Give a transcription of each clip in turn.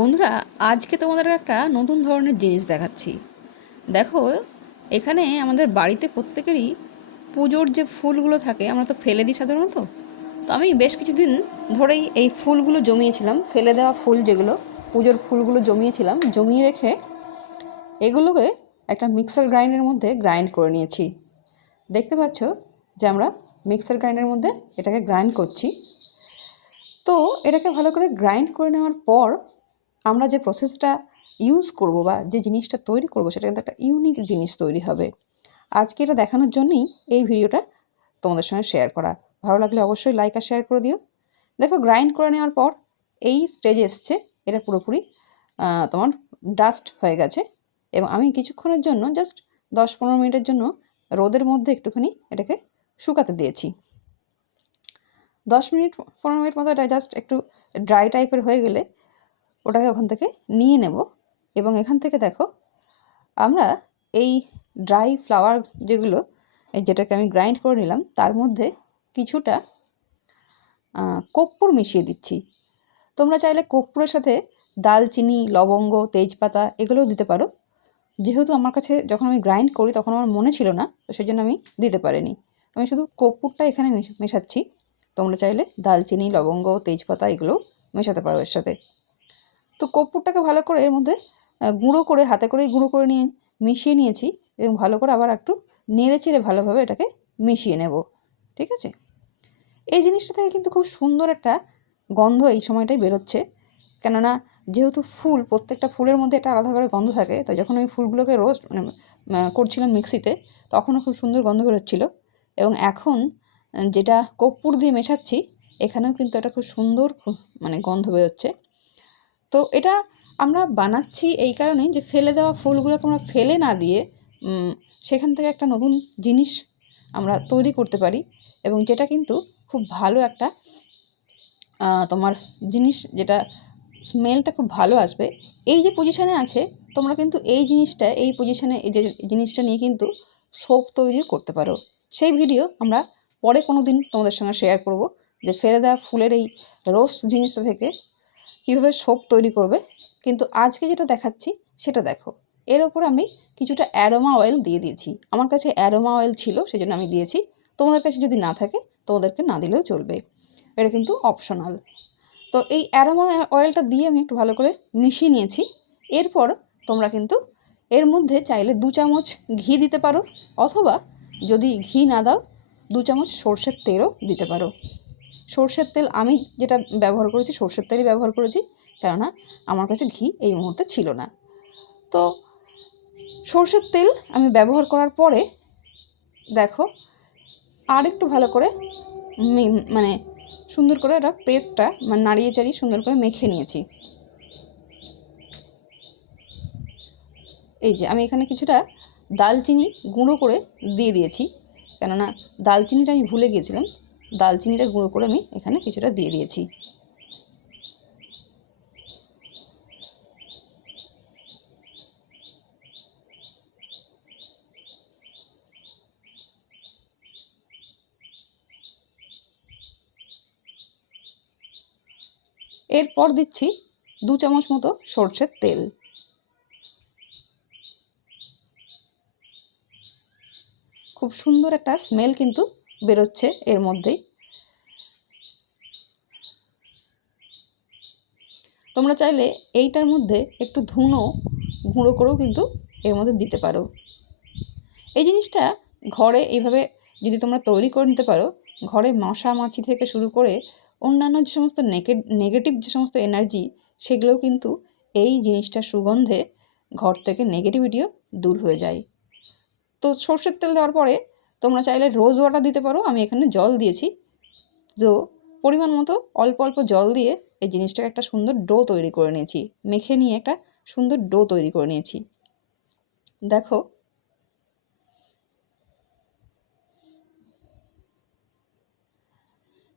বন্ধুরা, আজকে তোমাদের একটা নতুন ধরনের জিনিস দেখাচ্ছি। দেখো, এখানে আমাদের বাড়িতে প্রত্যেকেরই পুজোর যে ফুলগুলো থাকে, আমরা তো ফেলে দিই সাধারণত। তো আমি বেশ কিছুদিন ধরেই এই ফুলগুলো জমিয়েছিলাম, ফেলে দেওয়া ফুল যেগুলো, পুজোর ফুলগুলো জমিয়েছিলাম, জমিয়ে রেখে এগুলোকে একটা মিক্সার গ্রাইন্ডের মধ্যে গ্রাইন্ড করে নিয়েছি। দেখতে পাচ্ছ যে আমরা মিক্সার গ্রাইন্ডের মধ্যে এটাকে গ্রাইন্ড করছি। তো এটাকে ভালো করে গ্রাইন্ড করে নেওয়ার পর আমরা যে প্রসেসটা ইউজ করব বা যে জিনিসটা তৈরি করব সেটা কিন্তু একটা ইউনিক জিনিস তৈরি হবে। আজকে এটা দেখানোর জন্যই এই ভিডিওটা তোমাদের সঙ্গে শেয়ার করা। ভালো লাগলে অবশ্যই লাইক আর শেয়ার করে দিও। দেখো গ্রাইন্ড করে নেওয়ার পর এই স্টেজে এসছে, এটা পুরোপুরি তোমার ডাস্ট হয়ে গেছে এবং আমি কিছুক্ষণের জন্য জাস্ট দশ পনেরো মিনিটের জন্য রোদের মধ্যে একটুখানি এটাকে শুকাতে দিয়েছি। দশ মিনিট, পনেরো মিনিট মতো এটা জাস্ট একটু ড্রাই টাইপের হয়ে গেলে ওটাকে ওখান থেকে নিয়ে নেব এবং এখান থেকে দেখো, আমরা এই ড্রাই ফ্লাওয়ার যেগুলো যেটাকে আমি গ্রাইন্ড করে নিলাম, তার মধ্যে কিছুটা কর্পূর মিশিয়ে দিচ্ছি। তোমরা চাইলে কর্পূরের সাথে দালচিনি, লবঙ্গ, তেজপাতা এগুলোও দিতে পারো। যেহেতু আমার কাছে যখন আমি গ্রাইন্ড করি তখন আমার মনে ছিল না, তো সেই জন্য আমি দিতে পারিনি। আমি শুধু কর্পূরটা এখানে মেশ- মেশাচ্ছি। তোমরা চাইলে দালচিনি, লবঙ্গ, তেজপাতা এগুলোও মেশাতে পারো এর সাথে। তো কর্পূরটাকে ভালো করে এর মধ্যে গুঁড়ো করে, হাতে করেই গুঁড়ো করে নিয়ে মিশিয়ে নিয়েছি এবং ভালো করে আবার একটু নেড়ে চেড়ে ভালোভাবে এটাকে মিশিয়ে নেব, ঠিক আছে? এই জিনিসটা থেকে কিন্তু খুব সুন্দর একটা গন্ধ এই সময়টাই বেরোচ্ছে। কেননা যেহেতু ফুল, প্রত্যেকটা ফুলের মধ্যে একটা আলাদা করে গন্ধ থাকে, তো যখন আমি ফুলগুলোকে রোস্ট মানে করছিলাম মিক্সিতে, তখনও খুব সুন্দর গন্ধ বেরোচ্ছিল। এবং এখন, যেটা কর্পূর দিয়ে মেশাচ্ছি, এখানেও কিন্তু একটা খুব সুন্দর মানে গন্ধ বেরোচ্ছে। তো এটা আমরা বানাচ্ছি এই কারণেই যে ফেলে দেওয়া ফুলগুলোকে আমরা ফেলে না দিয়ে সেখান থেকে একটা নতুন জিনিস আমরা তৈরি করতে পারি এবং যেটা কিন্তু খুব ভালো একটা তোমার জিনিস যেটা স্মেলটা খুব ভালো আসবে। এই যে পজিশানে আছে, তোমরা কিন্তু এই জিনিসটা, এই পজিশানে এই যে জিনিসটা নিয়ে কিন্তু সোপ তৈরিও করতে পারো। সেই ভিডিও আমরা পরে কোনো দিন তোমাদের সঙ্গে শেয়ার করব যে ফেলে দেওয়া ফুলের এই রোস্ট জিনিসটা থেকে কীভাবে সোপ তৈরি করবে, কিন্তু আজকে যেটা দেখাচ্ছি সেটা দেখো। এর ওপর আমি কিছুটা অ্যারোমা অয়েল দিয়ে দিয়েছি। আমার কাছে অ্যারোমা অয়েল ছিল সেই জন্য আমি দিয়েছি। তোমাদের কাছে যদি না থাকে, তোমাদেরকে না দিলেও চলবে। এটা কিন্তু অপশনাল তো এই অ্যারোমা অয়েলটা দিয়ে আমি একটু ভালো করে মিশিয়ে নিয়েছি। এরপর তোমরা কিন্তু এর মধ্যে চাইলে দু চামচ ঘি দিতে পারো, অথবা যদি ঘি না দাও, দু চামচ সর্ষের তেলও দিতে পারো। সর্ষের তেল আমি যেটা ব্যবহার করেছি, সর্ষের তেলই ব্যবহার করেছি, কেননা আমার কাছে ঘি এই মুহূর্তে ছিল না। তো সর্ষের তেল আমি ব্যবহার করার পরে দেখো আর একটু ভালো করে মানে সুন্দর করে এটা পেস্টটা মানে নাড়িয়ে চাড়িয়ে সুন্দর করে মেখে নিয়েছি। এই যে আমি এখানে কিছুটা দালচিনি গুঁড়ো করে দিয়ে দিয়েছি, কেননা দালচিনিটা আমি ভুলে গিয়েছিলাম। দালচিনিটা গুঁড়ো করে আমি এখানে কিছুটা দিয়ে দিয়েছি। এরপর দিচ্ছি দু চামচ মতো সর্ষের তেল। খুব সুন্দর একটা স্মেল কিন্তু বেরোচ্ছে এর মধ্যেই। তোমরা চাইলে এইটার মধ্যে একটু ধুনো, গুঁড়ো করেও কিন্তু এর মধ্যে দিতে পারো। এই জিনিসটা ঘরে এইভাবে যদি তোমরা তৈরি করে নিতে পারো, ঘরে মশা মাছি থেকে শুরু করে অন্যান্য যে সমস্ত নেগেটিভ যে সমস্ত এনার্জি, সেগুলোও কিন্তু এই জিনিসটার সুগন্ধে ঘর থেকে নেগেটিভিটিও দূর হয়ে যায়। তো সর্ষের তেল দেওয়ার পরে তোমরা চাইলে রোজ ওয়াটার দিতে পারো, আমি এখানে জল দিয়েছি। তো পরিমাণ মতো অল্প অল্প জল দিয়ে এই জিনিসটাকে একটা সুন্দর ডো তৈরি করে নিয়েছি। মেখে নিয়ে একটা সুন্দর ডো তৈরি করে নিয়েছি। দেখো,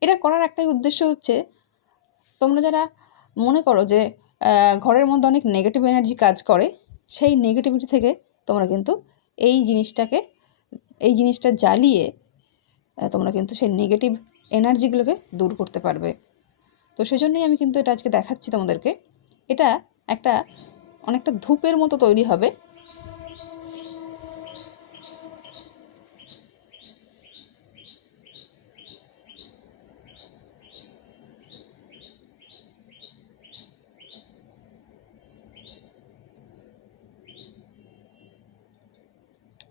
এটা করার একটাই উদ্দেশ্য হচ্ছে, তোমরা যারা মনে করো যে ঘরের মধ্যে অনেক নেগেটিভ এনার্জি কাজ করে, সেই নেগেটিভিটি থেকে তোমরা কিন্তু এই জিনিসটাকে এই জিনিসটা জ্বালিয়ে তোমরা কিন্তু সেই নেগেটিভ এনার্জিগুলোকে দূর করতে পারবে। তো সেজন্যই আমি কিন্তু এটা আজকে দেখাচ্ছি তোমাদেরকে। এটা একটা অনেকটা ধূপের মতো তৈরি হবে।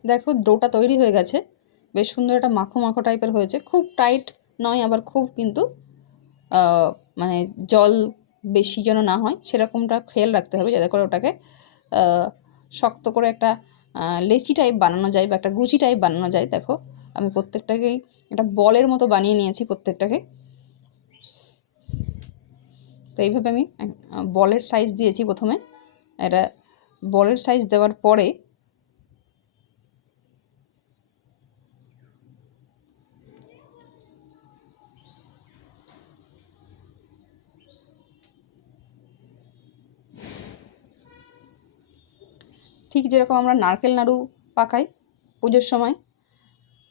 দেখো ডোটা তৈরি হয়ে গেছে। বেশ সুন্দর একটা মাখো মাখো টাইপের হয়েছে। খুব টাইট নয়, আবার খুব কিন্তু মানে জল বেশি যেন না হয়, সেরকমটা খেয়াল রাখতে হবে যাতে করে ওটাকে শক্ত করে একটা লেচি টাইপ বানানো যায় বা একটা গুচি টাইপ বানানো যায়। দেখো, আমি প্রত্যেকটাকেই একটা বলের মতো বানিয়ে নিয়েছি প্রত্যেকটাকে। তো এইভাবে আমি বলের সাইজ দিয়েছি প্রথমে। এটা বলের সাইজ দেওয়ার পরে ঠিক যেরকম আমরা নারকেল নাড়ু পাকাই পুজোর সময়,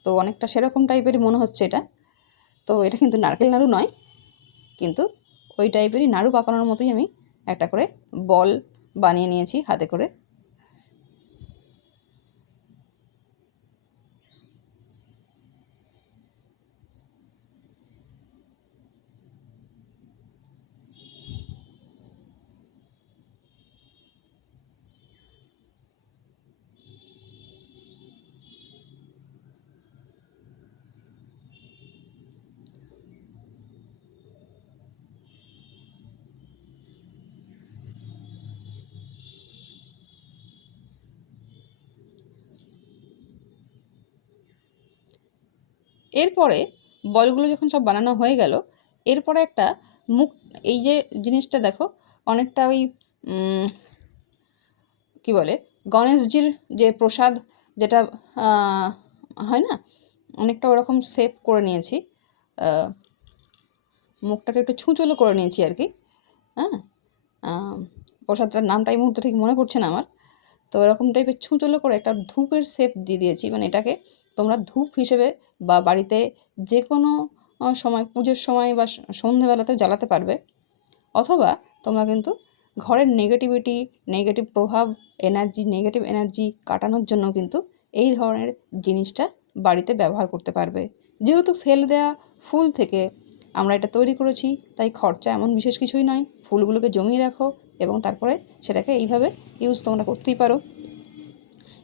তো অনেকটা সেরকম টাইপেরই মনে হচ্ছে এটা। তো এটা কিন্তু নারকেল নাড়ু নয়, কিন্তু ওই টাইপেরই নাড়ু পাকানোর মতোই আমি একটা করে বল বানিয়ে নিয়েছি হাতে করে। এরপরে বলগুলো যখন সব বানানো হয়ে গেল, এরপরে একটা মুখ, এই যে জিনিসটা দেখো, অনেকটা ওই কি বলে, গণেশজির যে প্রসাদ যেটা হয় না, অনেকটা ওরকম শেপ করে নিয়েছি মুখটাকে একটু ছুঁচলো করে নিয়েছি আর কি হ্যাঁ প্রসাদটার নামটা এই মুহূর্তে ঠিক মনে পড়ছে না আমার, তো এরকম টাইপের ছুঁচলো করে একটা ধূপের শেপ দিয়ে দিয়েছি মানে এটাকে তোমরা ধূপ হিসেবে বা বাড়িতে যে কোনো সময়, পুজোর সময় বা স- সন্ধ্যেবেলাতে জ্বালাতে পারবে। অথবা তোমরা কিন্তু ঘরের নেগেটিভিটি নেগেটিভ প্রভাব এনার্জি নেগেটিভ এনার্জি কাটানোর জন্য কিন্তু এই ধরনের জিনিসটা বাড়িতে ব্যবহার করতে পারবে। যেহেতু ফেলে দেওয়া ফুল থেকে আমরা এটা তৈরি করেছি, তাই খরচা এমন বিশেষ কিছুই নয়। ফুলগুলোকে জমিয়ে রাখো এবং তারপরে সেটাকে এইভাবে ইউজ তোমরা করতেই পারো।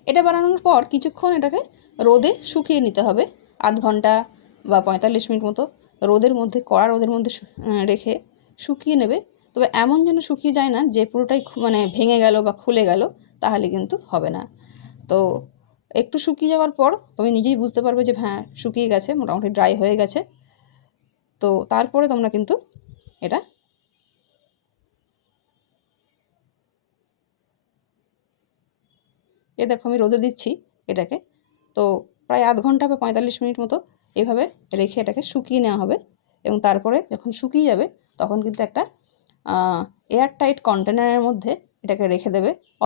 এটা বানানোর পর কিছুক্ষণ এটাকে রোদে শুকিয়ে নিতে হবে। আধ ঘণ্টা বা পঁয়তাল্লিশ মিনিট মতো রোদের মধ্যে, কড়া রোদের মধ্যে রেখে শুকিয়ে নেবে। তবে এমন যেন শুকিয়ে যায় না যে পুরোটাই মানে ভেঙে গেল বা খুলে গেল, তাহলে কিন্তু হবে না। তো একটু শুকিয়ে যাওয়ার পর তুমি নিজেই বুঝতে পারবে যে হ্যাঁ শুকিয়ে গেছে, মোটামুটি ড্রাই হয়ে গেছে। তো তারপরে তোমরা কিন্তু এটা এ দেখো আমি রোদে দিচ্ছি এটাকে। তো প্রায় আধ ঘণ্টা বা পঁয়তাল্লিশ মিনিট মতো এভাবে রেখে এটাকে শুকিয়ে নেওয়া হবে এবং তারপরে যখন শুকিয়ে যাবে তখন কিন্তু একটা এয়ার টাইট কন্টেনারের মধ্যে এটাকে রেখে দেবে